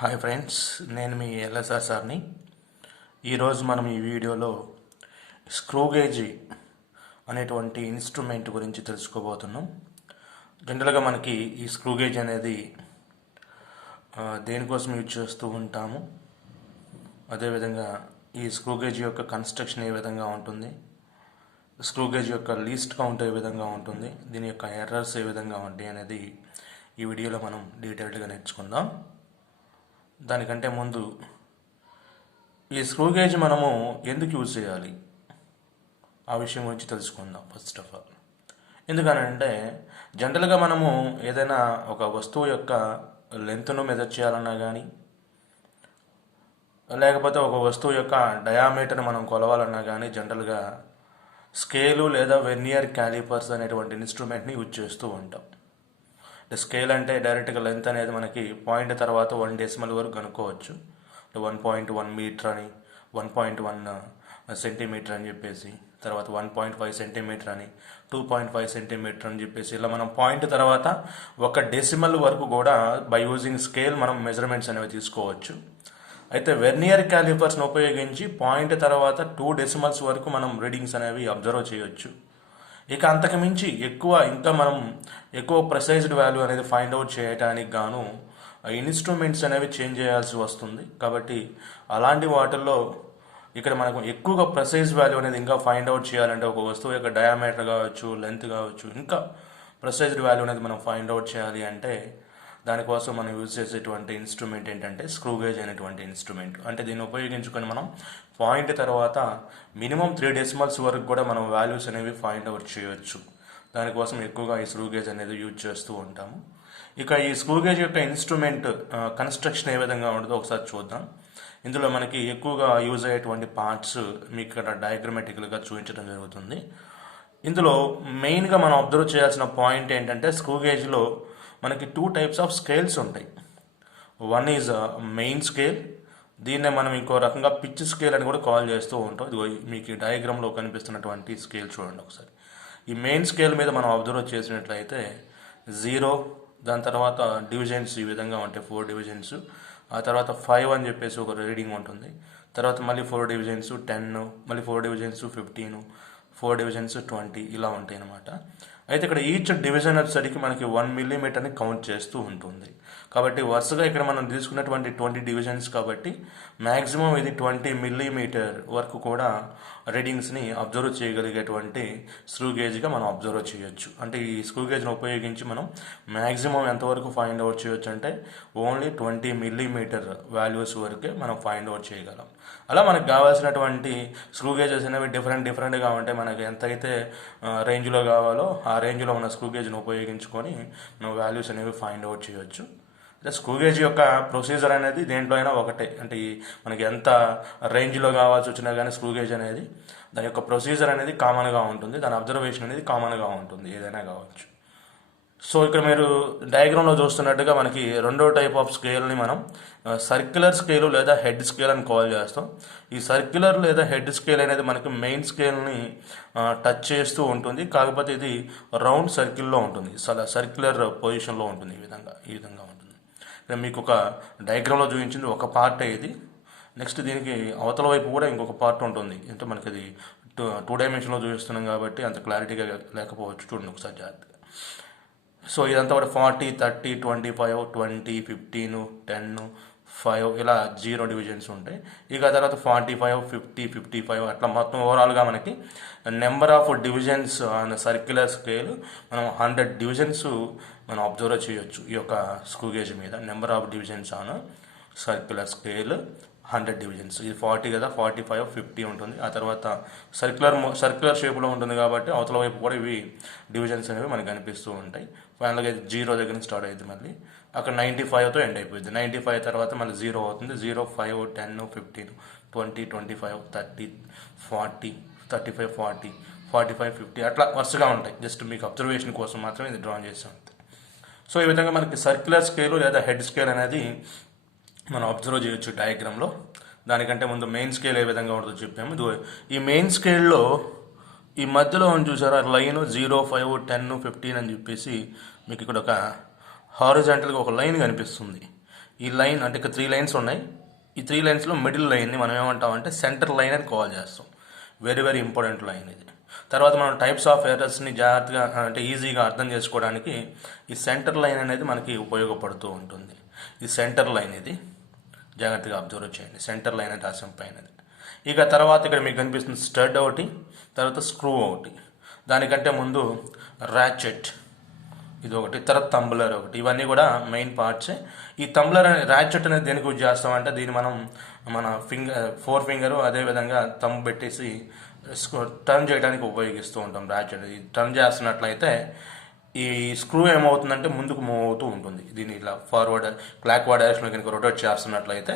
Hi friends, నేను మీ LSR సార్ని. ఈరోజు మనం ఈ వీడియోలో స్క్రూ గేజ్ అనేటువంటి ఇన్స్ట్రుమెంట్ గురించి తెలుసుకోబోతున్నాం. జనరల్గా మనకి ఈ స్క్రూ గేజ్ అనేది దేనికోసం యూజ్ చేస్తూ ఉంటాము, అదేవిధంగా ఈ స్క్రూ గేజ్ యొక్క కన్స్ట్రక్షన్ ఏ విధంగా ఉంటుంది, స్క్రూ గేజ్ యొక్క లీస్ట్ కౌంట్ ఏ విధంగా ఉంటుంది, దీని యొక్క ఎర్రర్స్ ఏ విధంగా ఉంటాయి అనేది ఈ వీడియోలో మనం డీటెయిల్డ్గా నేర్చుకుందాం. దానికంటే ముందు ఈ స్క్రూ గేజ్ మనము ఎందుకు యూజ్ చేయాలి ఆ విషయం గురించి తెలుసుకుందాం. ఫస్ట్ ఆఫ్ ఆల్, ఎందుకనంటే జనరల్గా మనము ఏదైనా ఒక వస్తువు యొక్క లెంత్ను మెజర్ చేయాలన్నా కానీ, లేకపోతే ఒక వస్తువు యొక్క డయామీటర్ని మనం కొలవాలన్నా కానీ జనరల్గా స్కేలు లేదా వెర్నియర్ క్యాలిపర్స్ అనేటువంటి ఇన్స్ట్రుమెంట్ని యూజ్ చేస్తూ ఉంటాం. స్కేల్ అంటే డైరెక్ట్గా లెంత్ అనేది మనకి పాయింట్ తర్వాత 1 డెసిమల్ వరకు కనుక్కోవచ్చు. 1.1 మీటర్ అని, 1.1 సెంటీమీటర్ అని చెప్పేసి, తర్వాత 1.5 సెంటీమీటర్ అని, 2.5 సెంటీమీటర్ అని చెప్పేసి ఇలా మనం పాయింట్ తర్వాత 1 డెసిమల్ వరకు కూడా బై యూజింగ్ స్కేల్ మనం మెజర్మెంట్స్ అనేవి తీసుకోవచ్చు. అయితే వెర్నియర్ క్యాలిపర్స్ని ఉపయోగించి పాయింట్ తర్వాత 2 డెసిమల్స్ వరకు మనం రీడింగ్స్ అనేవి అబ్జర్వ్ చేయొచ్చు. ఇక అంతకు మించి ఇంకా మనం ఎక్కువ ప్రెసైజ్డ్ వాల్యూ అనేది ఫైండ్ అవుట్ చేయడానికి గాను ఇన్స్ట్రుమెంట్స్ అనేవి చేంజ్ చేయాల్సి వస్తుంది. కాబట్టి అలాంటి వాటిల్లో ఇక్కడ మనకు ఎక్కువగా ప్రెసైజ్ వాల్యూ అనేది ఇంకా ఫైండ్ అవుట్ చేయాలంటే ఒక వస్తువు యొక్క డయామీటర్ కావచ్చు, లెంత్ కావచ్చు, ఇంకా ప్రెసైజ్డ్ వాల్యూ అనేది మనం ఫైండ్ అవుట్ చేయాలి అంటే దానికోసం మనం యూజ్ చేసేటువంటి ఇన్స్ట్రుమెంట్ ఏంటంటే స్క్రూ గేజ్ అనేటువంటి ఇన్స్ట్రుమెంట్. అంటే దీన్ని ఉపయోగించుకొని మనం పాయింట్ తర్వాత మినిమం 3 డెసిమల్స్ వరకు కూడా మనం వాల్యూస్ అనేవి ఫైండ్ అవుట్ చేయవచ్చు. దానికోసం ఎక్కువగా ఈ స్క్రూ గేజ్ అనేది యూజ్ చేస్తూ ఉంటాము. ఇక ఈ స్క్రూ గేజ్ యొక్క ఇన్స్ట్రుమెంట్ కన్స్ట్రక్షన్ ఏ విధంగా ఉంటుందో ఒకసారి చూద్దాం. ఇందులో మనకి ఎక్కువగా యూజ్ అయ్యేటువంటి పార్ట్స్ మీకు ఇక్కడ డయాగ్రమాటికల్గా చూపించడం జరుగుతుంది. ఇందులో మెయిన్గా మనం అబ్జర్వ్ చేయాల్సిన పాయింట్ ఏంటంటే స్క్రూ గేజ్లో మనకి 2 టైప్స్ ఆఫ్ స్కేల్స్ ఉంటాయి. వన్ ఈజ్ మెయిన్ స్కేల్, దీన్నే మనం ఇంకో రకంగా పిచ్ స్కేల్ అని కూడా కాల్ చేస్తూ ఉంటాం. ఇది మీకు ఈ డయాగ్రామ్లో కనిపిస్తున్నటువంటి స్కేల్ చూడండి ఒకసారి. ఈ మెయిన్ స్కేల్ మీద మనం అబ్జర్వ్ చేసినట్లయితే 0, దాని తర్వాత డివిజన్స్ ఈ విధంగా ఉంటాయి, 4 డివిజన్స్. ఆ తర్వాత 5 అని చెప్పేసి ఒక రీడింగ్ ఉంటుంది. తర్వాత మళ్ళీ 4 డివిజన్స్ 10, మళ్ళీ 4 డివిజన్స్ 15, 4 డివిజన్స్ 20 ఇలా ఉంటాయి అన్నమాట. అయితే ఇక్కడ ఈచ్ డివిజన్ వచ్చేసరికి మనకి 1 మిల్లీమీటర్ని కౌంట్ చేస్తూ ఉంటుంది. కాబట్టి వరుసగా ఇక్కడ మనం తీసుకున్నటువంటి 20 డివిజన్స్ కాబట్టి మ్యాక్సిమం ఇది 20 మిల్లీమీటర్ వరకు కూడా రీడింగ్స్ని అబ్జర్వ్ చేయగలిగేటువంటి స్క్రూ గేజ్గా మనం అబ్జర్వ్ చేయొచ్చు. అంటే ఈ స్క్రూ గేజ్ని ఉపయోగించి మనం మ్యాక్సిమం ఎంతవరకు ఫైండ్ అవుట్ చేయొచ్చు అంటే ఓన్లీ 20 మిల్లీమీటర్ వాల్యూస్ వరకే మనం ఫైండ్ అవుట్ చేయగలం. అలా మనకు కావాల్సినటువంటి స్క్రూ గేజెస్ అనేవి డిఫరెంట్గా ఉంటాయి. మనకి ఎంతైతే రేంజ్లో కావాలో ఆ రేంజ్లో ఉన్న స్క్రూ గేజ్ని ఉపయోగించుకొని మనం వాల్యూస్ అనేవి ఫైండ్ అవుట్ చేయొచ్చు. స్క్రూ గేజ్ యొక్క ప్రొసీజర్ అనేది దేంట్లో అయినా ఒకటే. అంటే మనకి ఎంత రేంజ్లో కావాల్సి వచ్చినా కానీ స్క్రూ గేజ్ అనేది దాని యొక్క ప్రొసీజర్ అనేది కామన్గా ఉంటుంది, దాని అబ్జర్వేషన్ అనేది కామన్గా ఉంటుంది, ఏదైనా కావచ్చు. సో ఇక్కడ మీరు డయాగ్రామ్లో చూస్తున్నట్టుగా మనకి రెండో టైప్ ఆఫ్ స్కేల్ని మనం సర్క్యులర్ స్కేల్ లేదా హెడ్ స్కేల్ అని కాల్ చేస్తాం. ఈ సర్క్యులర్ లేదా హెడ్ స్కేల్ అనేది మనకి మెయిన్ స్కేల్ని టచ్ చేస్తూ ఉంటుంది, కాకపోతే ఇది రౌండ్ సర్కిల్లో ఉంటుంది, సర్క్యులర్ పొజిషన్లో ఉంటుంది. ఈ విధంగా ఉంటుంది. మీకు ఒక డయాగ్రామ్లో చూపించింది ఒక పార్టే ఇది. నెక్స్ట్ దీనికి అవతల వైపు కూడా ఇంకొక పార్ట్ ఉంటుంది. అంటే మనకి అది 2 డైమెన్షన్లో చూపిస్తున్నాం కాబట్టి అంత క్లారిటీగా లేకపోవచ్చు. చూడండి ఒకసారి జాగ్రత్తగా. సో ఇదంతా కూడా 40, 30, 25, 20, 15, 10, 5 ఇలా 0 డివిజన్స్ ఉంటాయి. ఇక తర్వాత 45, 50, 55 అట్లా మొత్తం ఓవరాల్గా మనకి number of divisions on circular scale మనం 100 డివిజన్స్ మనం అబ్జర్వ్ చేయొచ్చు. ఈ యొక్క స్క్రూ గేజ్ మీద number of divisions on circular scale 100 divisions. ఇది 40 కదా, 45, 50 ఉంటుంది. ఆ తర్వాత సర్క్యులర్ షేప్లో ఉంటుంది కాబట్టి అవతల వైపు కూడా ఇవి డివిజన్స్ అనేవి మనకు కనిపిస్తూ ఉంటాయి. ఫైనల్గా 0 దగ్గర నుంచి స్టార్ట్ అవుతుంది, మళ్ళీ అక్కడ 95తో ఎండ్ అయిపోయింది. 95 తర్వాత మళ్ళీ 0 అవుతుంది. 0, 5, 10, 15, 20, 25, 30, 40, 35, 40, 45, 50 అట్లా వరుసగా ఉంటాయి. జస్ట్ మీకు అబ్జర్వేషన్ కోసం మాత్రమే ఇది డ్రా చేస్తాం. సో ఈ విధంగా మనకి సర్క్యులర్ స్కేల్ లేదా హెడ్ స్కేల్ అనేది మనం అబ్జర్వ్ చేయొచ్చు డయాగ్రామ్లో. దానికంటే ముందు మెయిన్ స్కేల్ ఏ విధంగా ఉంటుందో చెప్పాము. ఈ మెయిన్ స్కేల్లో ఈ మధ్యలో చూసారా లైన్ 0, 5, 10, 15 అని చెప్పేసి మీకు ఇక్కడ ఒక హారిజాంటల్గా ఒక లైన్ కనిపిస్తుంది. ఈ లైన్ అంటే ఇక్కడ 3 లైన్స్ ఉన్నాయి. ఈ 3 లైన్స్లో మిడిల్ లైన్ని మనం ఏమంటామంటే సెంటర్ లైన్ అని కాల్ చేస్తాం. వెరీ వెరీ ఇంపార్టెంట్ లైన్ ఇది. తర్వాత మనం టైప్స్ ఆఫ్ ఎర్రర్స్ని జాగ్రత్తగా అంటే ఈజీగా అర్థం చేసుకోవడానికి ఈ సెంటర్ లైన్ అనేది మనకి ఉపయోగపడుతూ ఉంటుంది. ఈ సెంటర్ లైన్ ఇది జాగ్రత్తగా అబ్జర్వ్ చేయండి. సెంటర్ లైన్ అంటే రాసాం పైన. ఇక తర్వాత ఇక్కడ మీకు కనిపిస్తుంది స్టడ్ ఒకటి, తర్వాత స్క్రూ ఒకటి, దానికంటే ముందు ర్యాచెట్ ఇది ఒకటి, తర్వాత తంబ్లర్ ఒకటి. ఇవన్నీ కూడా మెయిన్ పార్ట్సే. ఈ తంబ్లర్ అనే ర్యాచెట్ అనేది దేనికి యూజ్ చేస్తామంటే దీన్ని మనం మన ఫోర్ ఫింగరు అదేవిధంగా తంబ్ పెట్టేసి టర్న్ చేయడానికి ఉపయోగిస్తూ ఉంటాం. ర్యాచెట్ ఇది టర్న్ చేస్తున్నట్లయితే ఈ స్క్రూ ఏమవుతుందంటే ముందుకు మూవ్ అవుతూ ఉంటుంది. దీన్ని ఇలా ఫార్వర్డ్ క్లాక్ వర్డ్ డైరెక్షన్లో కనుక రొటేట్ చేస్తున్నట్లయితే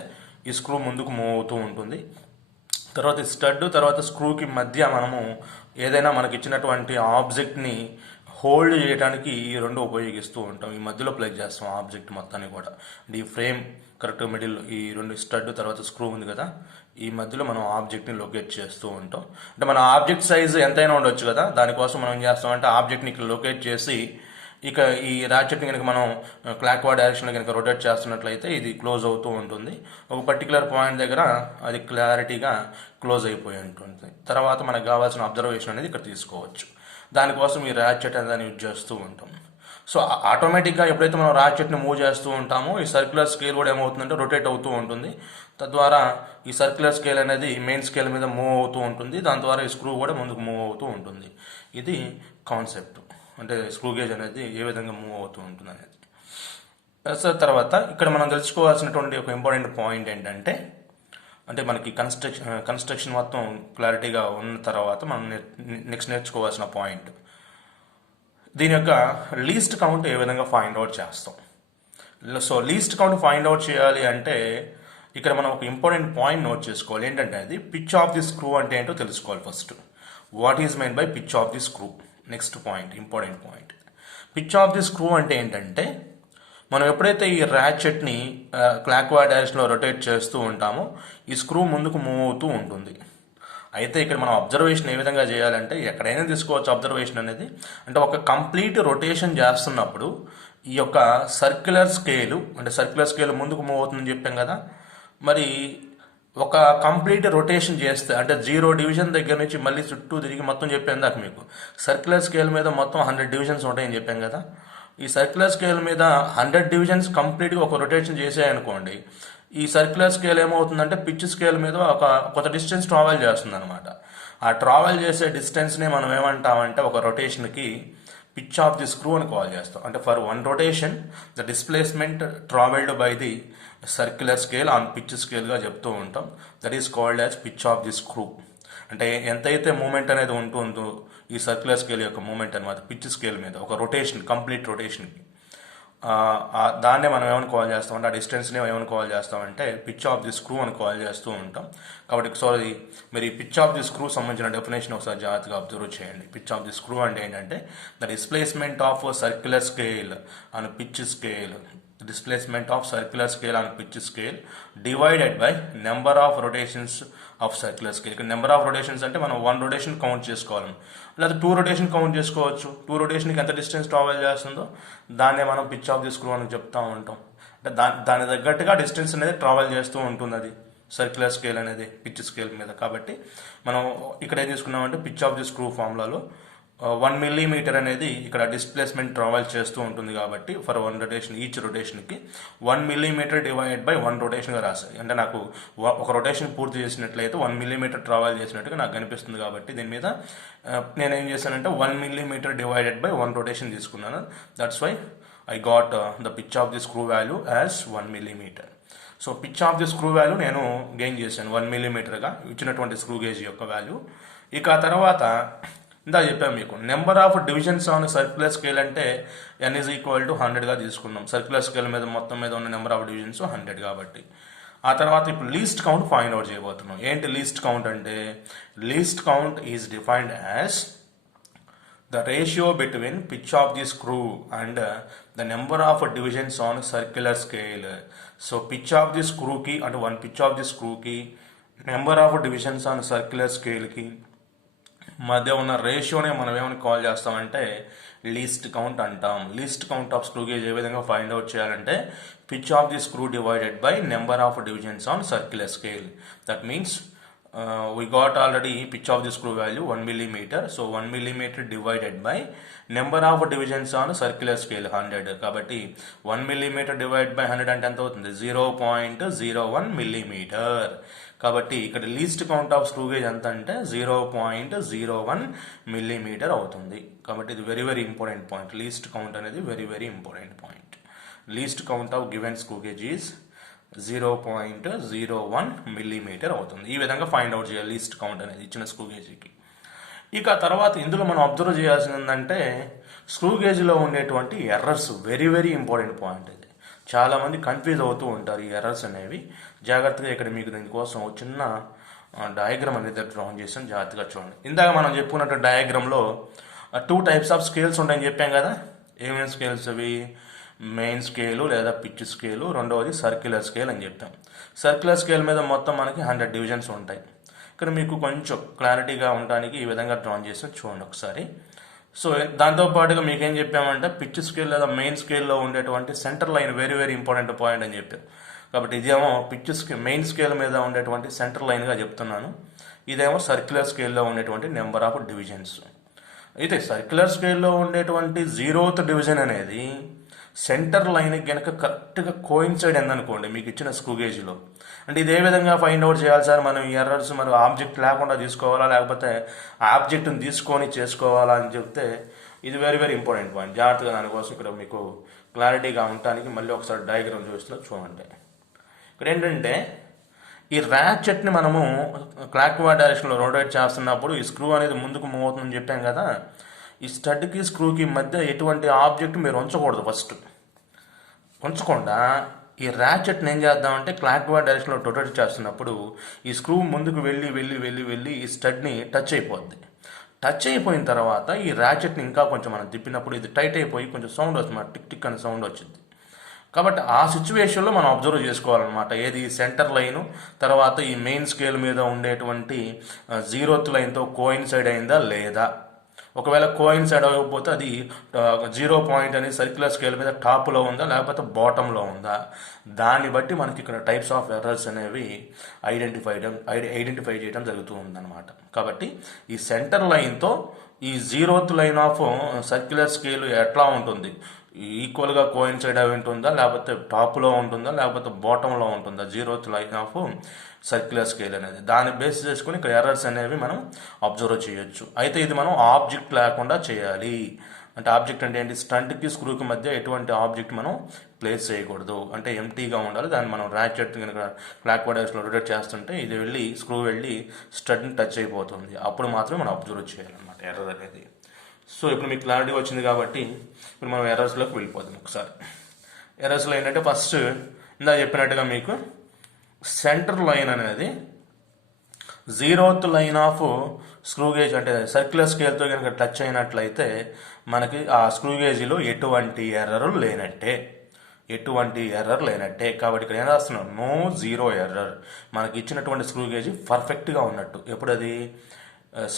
ఈ స్క్రూ ముందుకు మూవ్ అవుతూ ఉంటుంది. తర్వాత ఈ స్టడ్ తర్వాత స్క్రూకి మధ్య మనము ఏదైనా మనకి ఇచ్చినటువంటి ఆబ్జెక్ట్ని హోల్డ్ చేయడానికి ఈ రెండు ఉపయోగిస్తూ ఉంటాం. ఈ మధ్యలో ప్లేస్ చేస్తాం ఆబ్జెక్ట్ మొత్తాన్ని కూడా. ఈ ఫ్రేమ్ కరెక్ట్ మిడిల్ ఈ రెండు స్టడ్ తర్వాత స్క్రూ ఉంది కదా, ఈ మధ్యలో మనం ఆబ్జెక్ట్ని లొకేట్ చేస్తూ ఉంటాం. అంటే మన ఆబ్జెక్ట్ సైజు ఎంతైనా ఉండొచ్చు కదా, దానికోసం మనం ఏం చేస్తామంటే ఆబ్జెక్ట్ని ఇక్కడ లొకేట్ చేసి ఇక ఈ ర్యాచెట్ని కనుక మనం క్లాక్ వర్డ్ డైరెక్షన్లో కనుక రొటేట్ చేస్తున్నట్లయితే ఇది క్లోజ్ అవుతూ ఉంటుంది. ఒక పర్టికులర్ పాయింట్ దగ్గర అది క్లారిటీగా క్లోజ్ అయిపోయి ఉంటుంది. తర్వాత మనకు కావాల్సిన అబ్జర్వేషన్ అనేది ఇక్కడ తీసుకోవచ్చు. దానికోసం ఈ ర్యాచెట్ అనేది యూజ్ చేస్తూ ఉంటాం. సో ఆటోమేటిక్గా ఎప్పుడైతే మనం ర్యాచెట్ని మూవ్ చేస్తూ ఉంటామో ఈ సర్క్యులర్ స్కేల్ కూడా ఏమవుతుందంటే రొటేట్ అవుతూ ఉంటుంది. తద్వారా ఈ సర్క్యులర్ స్కేల్ అనేది మెయిన్ స్కేల్ మీద మూవ్ అవుతూ ఉంటుంది. దాని ద్వారా ఈ స్క్రూ కూడా ముందుకు మూవ్ అవుతూ ఉంటుంది. ఇది కాన్సెప్ట్, అంటే స్క్రూ గేజ్ అనేది ఏ విధంగా మూవ్ అవుతూ ఉంటుంది అనేది. తర్వాత ఇక్కడ మనం తెలుసుకోవాల్సినటువంటి ఒక ఇంపార్టెంట్ పాయింట్ ఏంటంటే, అంటే మనకి కన్స్ట్రక్షన్ మొత్తం క్లారిటీగా ఉన్న తర్వాత మనం నెక్స్ట్ నేర్చుకోవాల్సిన పాయింట్, దీని యొక్క లీస్ట్ కౌంట్ ఏ విధంగా ఫైండ్ అవుట్ చేస్తాం. So least count find out చేయాలి అంటే ఇక్కడ మనం ఒక ఇంపార్టెంట్ పాయింట్ నోట్ చేసుకోవాలి. ఏంటంటే అది పిచ్ ఆఫ్ ది స్క్రూ అంటే ఏంటో తెలుసుకోవాలి first. What is main by pitch of the screw? Next point, important point. Pitch of the screw అంటే ఏంటంటే మనం ఎప్పుడైతే ఈ ర్యాచెట్ని క్లాక్ వైర్ డైరెక్షన్లో రొటేట్ చేస్తూ ఉంటామో ఈ స్క్రూ ముందుకు మూవ్ అవుతూ ఉంటుంది. అయితే ఇక్కడ మనం అబ్జర్వేషన్ ఏ విధంగా చేయాలంటే ఎక్కడైనా తీసుకోవచ్చు అబ్జర్వేషన్ అనేది. అంటే ఒక కంప్లీట్ రొటేషన్ చేస్తున్నప్పుడు ఈ యొక్క సర్క్యులర్ స్కేలు, అంటే సర్క్యులర్ స్కేల్ ముందుకు మూవ్ అవుతుందని చెప్పాం కదా, మరి ఒక కంప్లీట్ రొటేషన్ చేస్తే అంటే 0 డివిజన్ దగ్గర నుంచి మళ్ళీ చుట్టూ తిరిగి మొత్తం చెప్పాను దాకా మీకు సర్క్యులర్ స్కేల్ మీద మొత్తం 100 డివిజన్స్ ఉంటాయని చెప్పాం కదా. ఈ సర్క్యులర్ స్కేల్ మీద 100 డివిజన్స్ కంప్లీట్గా ఒక రొటేషన్ చేసాయనుకోండి, ఈ సర్క్యులర్ స్కేల్ ఏమవుతుందంటే పిచ్ స్కేల్ మీద ఒక కొంత డిస్టెన్స్ ట్రావెల్ చేస్తుంది అనమాట. ఆ ట్రావెల్ చేసే డిస్టెన్స్ని మనం ఏమంటామంటే ఒక రొటేషన్కి పిచ్ ఆఫ్ ది స్క్రూ అని కాల్ చేస్తాం. అంటే for one rotation the displacement travelled by the circular scale on pitch స్కేల్గా చెప్తూ ఉంటాం. That is called as pitch of the screw. అంటే ఎంతైతే మూమెంట్ అనేది ఉంటుందో ఈ సర్క్యులర్ స్కేల్ యొక్క మూమెంట్ అనమాట పిచ్ స్కేల్ మీద ఒక రొటేషన్, కంప్లీట్ రొటేషన్కి, దాన్నే మనం ఏమని కాల్ చేస్తామంటే ఆ డిస్టెన్స్ని ఏమని కాల్ చేస్తామంటే పిచ్ ఆఫ్ ది స్క్రూ అని కాల్ చేస్తూ ఉంటాం. కాబట్టి సారీ మీరు ఈ పిచ్ ఆఫ్ ది స్క్రూ సంబంధించిన డెఫినేషన్ ఒకసారి జాగ్రత్తగా అబ్జర్వ్ చేయండి. పిచ్ ఆఫ్ ది స్క్రూ అంటే ఏంటంటే the displacement of circular scale on pitch scale, displacement of circular scale on pitch scale divided by number of rotations of circular scale. ఇక్కడ number of rotations అంటే మనం 1 rotation count చేసుకోవాలి, లేదా 2 rotation count చేసుకోవచ్చు. 2 రొటేషన్కి ఎంత distance travel చేస్తుందో దాన్నే మనం పిచ్ ఆఫ్ ది స్క్రూ అని చెప్తూ ఉంటాం. అంటే దాని తగ్గట్టుగా డిస్టెన్స్ అనేది ట్రావెల్ చేస్తూ ఉంటుంది అది సర్క్యులర్ స్కేల్ అనేది పిచ్ స్కేల్ మీద. కాబట్టి మనం ఇక్కడ ఏం తీసుకున్నామంటే పిచ్ ఆఫ్ ది స్క్రూ ఫార్ములాలో 1 మిల్లీమీటర్ అనేది ఇక్కడ డిస్ప్లేస్మెంట్ ట్రావెల్ చేస్తూ ఉంటుంది. కాబట్టి ఫర్ 1 రొటేషన్ ఈచ్ రొటేషన్కి 1 మిల్లీమీటర్ డివైడెడ్ బై 1 రొటేషన్గా రాశాయి. అంటే నాకు ఒక రొటేషన్ పూర్తి చేసినట్లయితే 1 మిల్లీమీటర్ ట్రావెల్ చేసినట్టుగా నాకు కనిపిస్తుంది. కాబట్టి దీని మీద నేను ఏం చేశానంటే 1 మిల్లీమీటర్ డివైడెడ్ బై 1 రొటేషన్ తీసుకున్నాను. That's why I got the pitch of the screw value as 1 millimetre. So pitch of the screw value నేను గెయిన్ చేశాను 1 మిల్లీమీటర్గా ఇచ్చినటువంటి స్క్రూ గేజ్ యొక్క వాల్యూ. ఇక తర్వాత ఇందా చెప్పాము మీకు number of divisions on circular scale అంటే n ఈజ్ ఈక్వల్ టు 100గా తీసుకున్నాం. సర్క్యులర్ స్కేల్ మీద మొత్తం మీద ఉన్న నెంబర్ ఆఫ్ డివిజన్స్ 100 కాబట్టి. ఆ తర్వాత ఇప్పుడు లీస్ట్ కౌంట్ ఫైండ్ అవుట్ చేయబోతున్నాం. ఏంటి లీస్ట్ కౌంట్ అంటే least count is defined as the ratio between pitch of the screw and the number of divisions on circular scale. So pitch of the స్క్రూకి అంటే 1 pitch of the స్క్రూకి number of divisions on circular స్కేల్కి మధ్య ఉన్న రేషియోనే మనం ఏమని call చేస్తామంటే లీస్ట్ కౌంట్ అంటాం. Least count of screw gauge ఏ విధంగా ఫైండ్ అవుట్ చేయాలంటే pitch of the screw divided by number of divisions on circular scale. That means we got already pitch of the screw value 1 millimeter. So 1 millimeter divided by number of divisions on circular scale 100. కాబట్టి 1 millimeter divided by 100 అంటే ఎంత అవుతుంది? 0.01 millimeter. కాబట్టి ఇక్కడ least count of screw gauge ఎంత అంటే 0.01 millimeter అవుతుంది. కాబట్టి ఇది very very important point. Least count అనేది very very important point. Least count of given screw gauge is 0.01 millimeter అవుతుంది. ఈ విధంగా ఫైండ్ అవుట్ చేయాలి లీస్ట్ కౌంట్ అనేది ఇచ్చిన స్క్రూ గేజ్కి. ఇక తర్వాత ఇందులో మనం అబ్జర్వ్ చేయాల్సింది ఏంటంటే స్క్రూ గేజ్లో ఉండేటువంటి errors very very important point ఇది. చాలామంది కన్ఫ్యూజ్ అవుతూ ఉంటారు ఈ ఎర్రర్స్ అనేవి. జాగ్రత్తగా ఇక్కడ మీకు దీనికోసం చిన్న డయాగ్రామ్ అనేది డ్రా చేసాం, జాగ్రత్తగా చూడండి. ఇందాక మనం చెప్పుకున్నట్టు డయాగ్రామ్లో 2 types ఆఫ్ స్కేల్స్ ఉంటాయని చెప్పాం కదా. ఏమేమి స్కేల్స్ అవి? మెయిన్ స్కేలు లేదా పిచ్ స్కేలు, రెండవది సర్క్యులర్ స్కేల్ అని చెప్తాం. సర్క్యులర్ స్కేల్ మీద మొత్తం మనకి 100 డివిజన్స్ ఉంటాయి. ఇక్కడ మీకు కొంచెం క్లారిటీగా ఉండడానికి ఈ విధంగా డ్రా చేసి చూడండి ఒకసారి. సో దాంతోపాటుగా మీకేం చెప్పామంటే పిచ్ స్కేల్ లేదా మెయిన్ స్కేల్లో ఉండేటువంటి centre line very very important point అని చెప్పాం. కాబట్టి ఇదేమో పిచ్ స్కేల్ మెయిన్ స్కేల్ మీద ఉండేటువంటి సెంటర్ లైన్గా చెప్తున్నాను. ఇదేమో సర్క్యులర్ స్కేల్లో ఉండేటువంటి నెంబర్ ఆఫ్ డివిజన్స్. అయితే సర్క్యులర్ స్కేల్లో ఉండేటువంటి 0th డివిజన్ అనేది సెంటర్ లైన్ కనుక కరెక్ట్గా కోయిన్సైడ్ అయిందనుకోండి మీకు ఇచ్చిన స్క్రూ గేజ్లో, అంటే ఇదే విధంగా ఫైండ్ అవుట్ చేయాలి సార్. మనం ఈ ఎర్రర్స్ మనం ఆబ్జెక్ట్ లేకుండా తీసుకోవాలా లేకపోతే ఆబ్జెక్ట్ని తీసుకొని చేసుకోవాలా అని చెప్తే ఇది వెరీ వెరీ ఇంపార్టెంట్ పాయింట్. జాగ్రత్తగా దానికోసం ఇక్కడ మీకు క్లారిటీగా ఉండటానికి మళ్ళీ ఒకసారి డయాగ్రామ్ చూస్తున్నా చూడండి. ఇక్కడ ఏంటంటే ఈ ర్యాచెట్ని మనము క్లాక్ వైజ్ డైరెక్షన్లో రొటేట్ చేస్తున్నప్పుడు ఈ స్క్రూ అనేది ముందుకు మూవ్ అవుతుందని చెప్పాం కదా. ఈ స్టడ్కి స్క్రూకి మధ్య ఎటువంటి ఆబ్జెక్ట్ మీరు ఉంచకూడదు. ఫస్ట్ ఉంచకుండా ఈ ర్యాచెట్ని ఏం చేద్దామంటే క్లాక్ వైజ్ డైరెక్షన్లో రొటేట్ చేస్తున్నప్పుడు ఈ స్క్రూ ముందుకు వెళ్ళి వెళ్ళి వెళ్ళి వెళ్ళి ఈ స్టడ్ని టచ్ అయిపోద్ది. టచ్ అయిపోయిన తర్వాత ఈ ర్యాచెట్ని ఇంకా కొంచెం మనం తిప్పినప్పుడు ఇది టైట్ అయిపోయి కొంచెం సౌండ్ వస్తుంది, టిక్ టిక్ అనే సౌండ్ వచ్చింది. కాబట్టి ఆ సిచ్యువేషన్లో మనం అబ్జర్వ్ చేసుకోవాలన్నమాట. ఏది సెంటర్ లైను తర్వాత ఈ మెయిన్ స్కేల్ మీద ఉండేటువంటి 0th లైన్తో కోయిన్సైడ్ అయిందా లేదా. ఒకవేళ కోయిన్సైడ్ అవ్వకపోతే అది 0 పాయింట్ అనేది సర్క్యులర్ స్కేల్ మీద టాప్లో ఉందా లేకపోతే బాటంలో ఉందా. దాన్ని బట్టి మనకి ఇక్కడ టైప్స్ ఆఫ్ ఎర్రర్స్ అనేవి ఐడెంటిఫై చేయడం జరుగుతూ ఉందన్నమాట. కాబట్టి ఈ సెంటర్ లైన్తో ఈ 0th line of circular scale ఎట్లా ఉంటుంది, ఈక్వల్గా కోయిన్సైడ్ అయి ఉంటుందా లేకపోతే టాప్లో ఉంటుందా లేకపోతే బాటంలో ఉంటుందా 0th line of circular scale అనేది. దాన్ని బేస్ చేసుకుని ఇక్కడ ఎర్రర్స్ అనేవి మనం అబ్జర్వ్ చేయొచ్చు. అయితే ఇది మనం ఆబ్జెక్ట్ లేకుండా చేయాలి. అంటే ఆబ్జెక్ట్ అంటే ఏంటి? స్టంట్కి స్క్రూకి మధ్య ఎటువంటి ఆబ్జెక్ట్ మనం ప్లేస్ చేయకూడదు, అంటే ఎంటీగా ఉండాలి. దాన్ని మనం ర్యాచెట్ కనుక క్లాక్ వైజ్ డైరెక్షన్లో రొటేట్ చేస్తుంటే ఇది వెళ్ళి స్క్రూ వెళ్ళి స్టడ్ని టచ్ అయిపోతుంది. అప్పుడు మాత్రమే మనం అబ్జర్వ్ చేయాలన్నమాట ఎర్రర్ అనేది. సో ఇప్పుడు మీకు క్లారిటీ వచ్చింది కాబట్టి ఇప్పుడు మనం ఎర్రర్స్లోకి వెళ్ళిపోదాం ఒకసారి. ఎర్రర్స్లో ఏంటంటే ఫస్ట్ ఇందా చెప్పినట్టుగా మీకు సెంటర్ లైన్ అనేది 0th line of screw gauge అంటే సర్క్యులర్ స్కేల్తో కనుక టచ్ అయినట్లయితే మనకి ఆ స్క్రూ గేజ్లో ఎటువంటి ఎర్రర్ లేనట్టే. కాబట్టి ఇక్కడ ఏం రాస్తున్నాం? No zero error. మనకి ఇచ్చినటువంటి స్క్రూ గేజ్ పర్ఫెక్ట్గా ఉన్నట్టు. ఎప్పుడు అది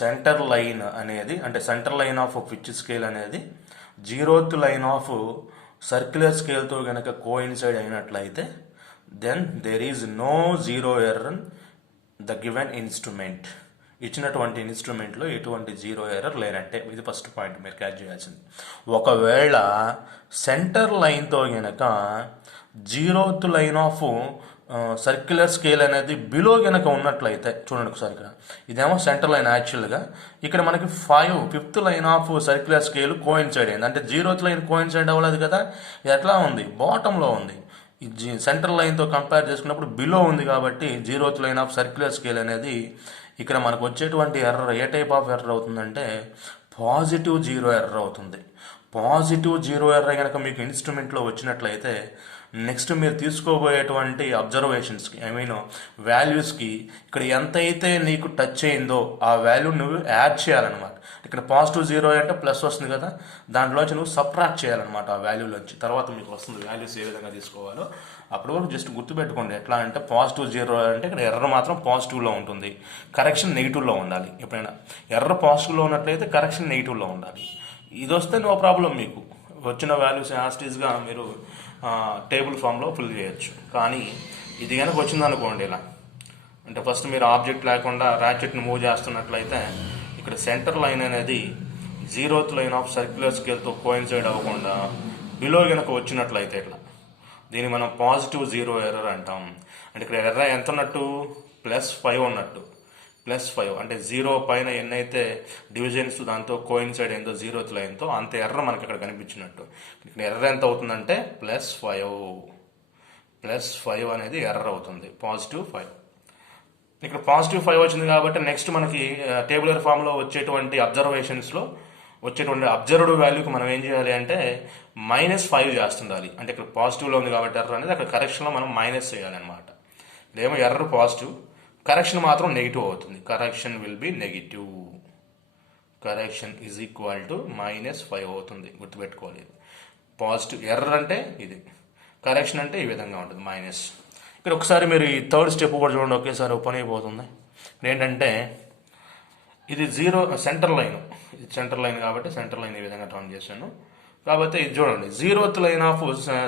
సెంటర్ లైన్ అనేది అంటే centre line of pitch scale అనేది 0th లైన్ ఆఫ్ సర్క్యులర్ స్కేల్తో కనుక కోయిన్సైడ్ అయినట్లయితే then there is no zero error the given instrument. ఇచ్చినటువంటి ఇన్స్ట్రుమెంట్లో ఎటువంటి జీరో ఎర్రర్ లేనట్టే. ఇది ఫస్ట్ పాయింట్ మీరు క్యాచ్ చేయాల్సింది. ఒకవేళ సెంటర్ లైన్తో కనుక 0th line of circular scale అనేది బిలో కనుక ఉన్నట్లయితే చూడండి ఒకసారి. ఇక్కడ ఇదేమో సెంటర్ లైన్ యాక్చువల్గా. ఇక్కడ మనకి 5th line of circular scale coincide అయింది. అంటే 0th లైన్ కోయిన్సైడ్ అవ్వలేదు కదా. ఇది ఎట్లా ఉంది? బాటంలో ఉంది. సెంటర్ లైన్తో కంపేర్ చేసుకున్నప్పుడు బిలో ఉంది. కాబట్టి 0th line of circular scale అనేది ఇక్కడ మనకు వచ్చేటువంటి ఎర్రర్ ఏ టైప్ ఆఫ్ ఎర్రర్ అవుతుందంటే పాజిటివ్ జీరో ఎర్రర్ అవుతుంది. పాజిటివ్ జీరో ఎర్రర్ కనుక మీకు ఇన్స్ట్రుమెంట్లో వచ్చినట్లయితే నెక్స్ట్ మీరు తీసుకోబోయేటువంటి అబ్జర్వేషన్స్కి వాల్యూస్కి ఇక్కడ ఎంతైతే నీకు టచ్ అయిందో ఆ వాల్యూ నువ్వు యాడ్ చేయాలన్నమాట. ఇక్కడ పాజిటివ్ 0 అంటే ప్లస్ వస్తుంది కదా, దాంట్లోంచి నువ్వు సబ్ట్రాక్ట్ చేయాలన్నమాట ఆ వాల్యూలోంచి. తర్వాత మీకు వస్తుంది వాల్యూస్ ఏ విధంగా తీసుకోవాలో. అప్పుడు వరకు జస్ట్ గుర్తుపెట్టుకోండి. ఎట్లా అంటే పాజిటివ్ 0 అంటే ఇక్కడ ఎర్ర మాత్రం పాజిటివ్లో ఉంటుంది, కరెక్షన్ నెగిటివ్లో ఉండాలి. ఎప్పుడైనా ఎర్ర పాజిటివ్లో ఉన్నట్లయితే కరెక్షన్ నెగిటివ్లో ఉండాలి. ఇది వస్తే నో ప్రాబ్లం, మీకు వచ్చిన వాల్యూస్ యాస్టీస్గా మీరు టేబుల్ ఫామ్లో ఫిల్ చేయొచ్చు. కానీ ఇది కనుక వచ్చిందనుకోండి ఇలా, అంటే ఫస్ట్ మీరు ఆబ్జెక్ట్ లేకుండా ర్యాచెట్ని మూవ్ చేస్తున్నట్లయితే ఇక్కడ సెంటర్ లైన్ అనేది 0th లైన్ ఆఫ్ సర్క్యులర్ స్కేల్తో కోయిన్సైడ్ అవ్వకుండా బిలో కనుక వచ్చినట్లయితే ఇట్లా, దీన్ని మనం పాజిటివ్ 0 ఎర్రర్ అంటాం. అంటే ఇక్కడ ఎర్ర ఎంత ఉన్నట్టు +5 ఉన్నట్టు. +5 అంటే 0 పైన ఎన్నైతే డివిజన్స్ దాంతో కోయిన్సైడ్ అయిందో 0th లైన్తో అంత ఎర్ర మనకి ఇక్కడ కనిపించినట్టు. ఇక్కడ ఎర్ర ఎంత అవుతుందంటే +5 అనేది ఎర్ర అవుతుంది, +5. ఇక్కడ +5 వచ్చింది కాబట్టి నెక్స్ట్ మనకి టేబులర్ ఫామ్లో వచ్చేటువంటి అబ్జర్వేషన్స్లో వచ్చేటువంటి అబ్జర్వ్డ్ వాల్యూకి మనం ఏం చేయాలి అంటే -5 చేస్తుండాలి. అంటే ఇక్కడ పాజిటివ్లో ఉంది కాబట్టి ఎర్ర అనేది అక్కడ కరెక్షన్లో మనం మైనస్ చేయాలన్నమాట. ఇదేమో ఎర్ర పాజిటివ్, కరెక్షన్ మాత్రం నెగిటివ్ అవుతుంది. Correction will be negative. Correction is equal to -5 అవుతుంది, గుర్తుపెట్టుకోవాలి. పాజిటివ్ ఎర్ర అంటే ఇది, కరెక్షన్ అంటే ఈ విధంగా ఉంటుంది మైనస్. ఇక్కడ ఒకసారి మీరు ఈ థర్డ్ స్టెప్ కూడా చూడండి, ఒకేసారి ఓపెన్ అయిపోతుంది. ఏంటంటే ఇది 0 సెంటర్ లైన్, ఇది సెంటర్ లైన్ కాబట్టి సెంటర్ లైన్ ఈ విధంగా టర్న్ చేశాను. కాబట్టి ఇది చూడండి 0th line of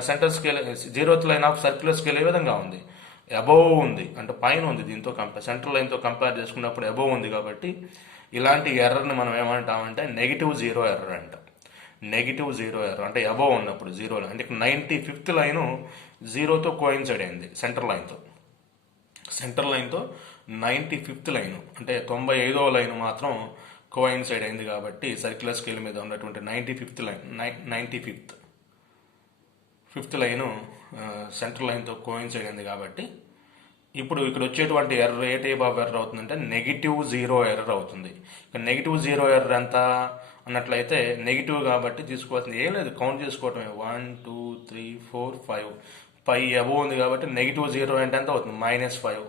centre scale, 0th line of circular scale ఏ విధంగా ఉంది, అబోవ్ ఉంది, అంటే పైన ఉంది. దీంతో సెంట్రల్ లైన్తో కంపేర్ చేసుకున్నప్పుడు అబోవ్ ఉంది కాబట్టి ఇలాంటి ఎర్రర్ని మనం ఏమంటామంటే -0 ఎర్రర్ అంటాం. -0 ఎర్రర్ అంటే అబోవ్ ఉన్నప్పుడు 0 అంటే 95th లైను 0తో కోయిన్సైడ్ అయింది సెంటర్ లైన్తో. సెంటర్ లైన్తో 95th లైను అంటే 95వ లైన్ మాత్రం కోయిన్సైడ్ అయింది కాబట్టి సర్క్యులర్ స్కేల్ మీద ఉన్నటువంటి 95th line 95th line centre లైన్తో కోయిన్సైడ్ అయింది కాబట్టి ఇప్పుడు ఇక్కడ వచ్చేటువంటి ఎర్రర్ ఏ టైప్ ఆఫ్ ఎర్రర్ అవుతుందంటే -0 ఎర్రర్ అవుతుంది. ఇక్కడ -0 ఎర్రర్ ఎంత అన్నట్లయితే నెగిటివ్ కాబట్టి తీసుకోవాల్సింది ఏం లేదు, కౌంట్ చేసుకోవటమే. 1 2 3 4 5 5 అబోవ్ ఉంది కాబట్టి -0 అంటే ఎంత అవుతుంది -5.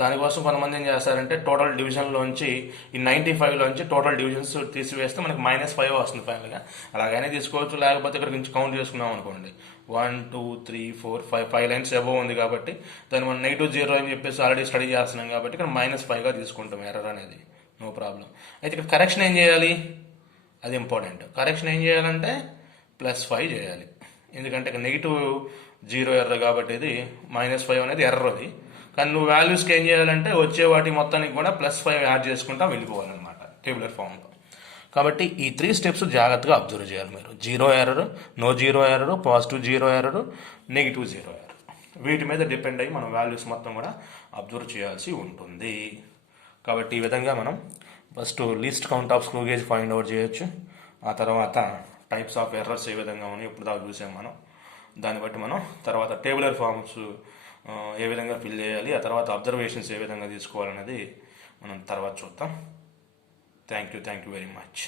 దానికోసం కొంతమంది ఏం చేస్తారంటే టోటల్ డివిజన్లోంచి ఈ 95లోంచి టోటల్ డివిజన్స్ తీసివేస్తే మనకి -5 వస్తుంది ఫైనల్గా. అలాగైనా తీసుకోవచ్చు, లేకపోతే ఇక్కడ నుంచి కౌంట్ చేసుకున్నాం అనుకోండి 1 2 3 4 5 లైన్స్ అబోవ్ ఉంది కాబట్టి దాన్ని మనం -0 అని చెప్పేసి ఆల్రెడీ స్టడీ చేస్తున్నాం కాబట్టి ఇక్కడ -5గా తీసుకుంటాం ఎర్రర్ అనేది, నో ప్రాబ్లం. అయితే ఇక్కడ కరెక్షన్ ఏం చేయాలి, అది ఇంపార్టెంట్. కరెక్షన్ ఏం చేయాలంటే +5 చేయాలి, ఎందుకంటే ఇక్కడ -0 ఎర్రర్ కాబట్టి ఇది -5 అనేది ఎర్రర్ అది. కానీ నువ్వు వాల్యూస్కి ఏం చేయాలంటే వచ్చే వాటి మొత్తానికి కూడా +5 యాడ్ చేసుకుంటా వెళ్ళిపోవాలన్నమాట టేబులర్ ఫామ్లో. కాబట్టి ఈ 3 స్టెప్స్ జాగ్రత్తగా అబ్జర్వ్ చేయాలి మీరు. 0 error, no 0 error, +0 error, -0 error. వీటి మీద డిపెండ్ అయ్యి మనం వాల్యూస్ మొత్తం కూడా అబ్జర్వ్ చేయాల్సి ఉంటుంది. కాబట్టి ఈ విధంగా మనం first least count of screw gauge find out చేయొచ్చు. ఆ తర్వాత టైప్స్ ఆఫ్ ఎర్రర్స్ ఏ విధంగా ఉన్నాయి ఇప్పుడు దాకా చూసాం మనం. దాన్ని బట్టి మనం తర్వాత టేబులర్ ఫామ్స్ ఏ విధంగా ఫిల్ చేయాలి, ఆ తర్వాత అబ్జర్వేషన్స్ ఏ విధంగా తీసుకోవాలనేది మనం తర్వాత చూద్దాం. Thank you very much.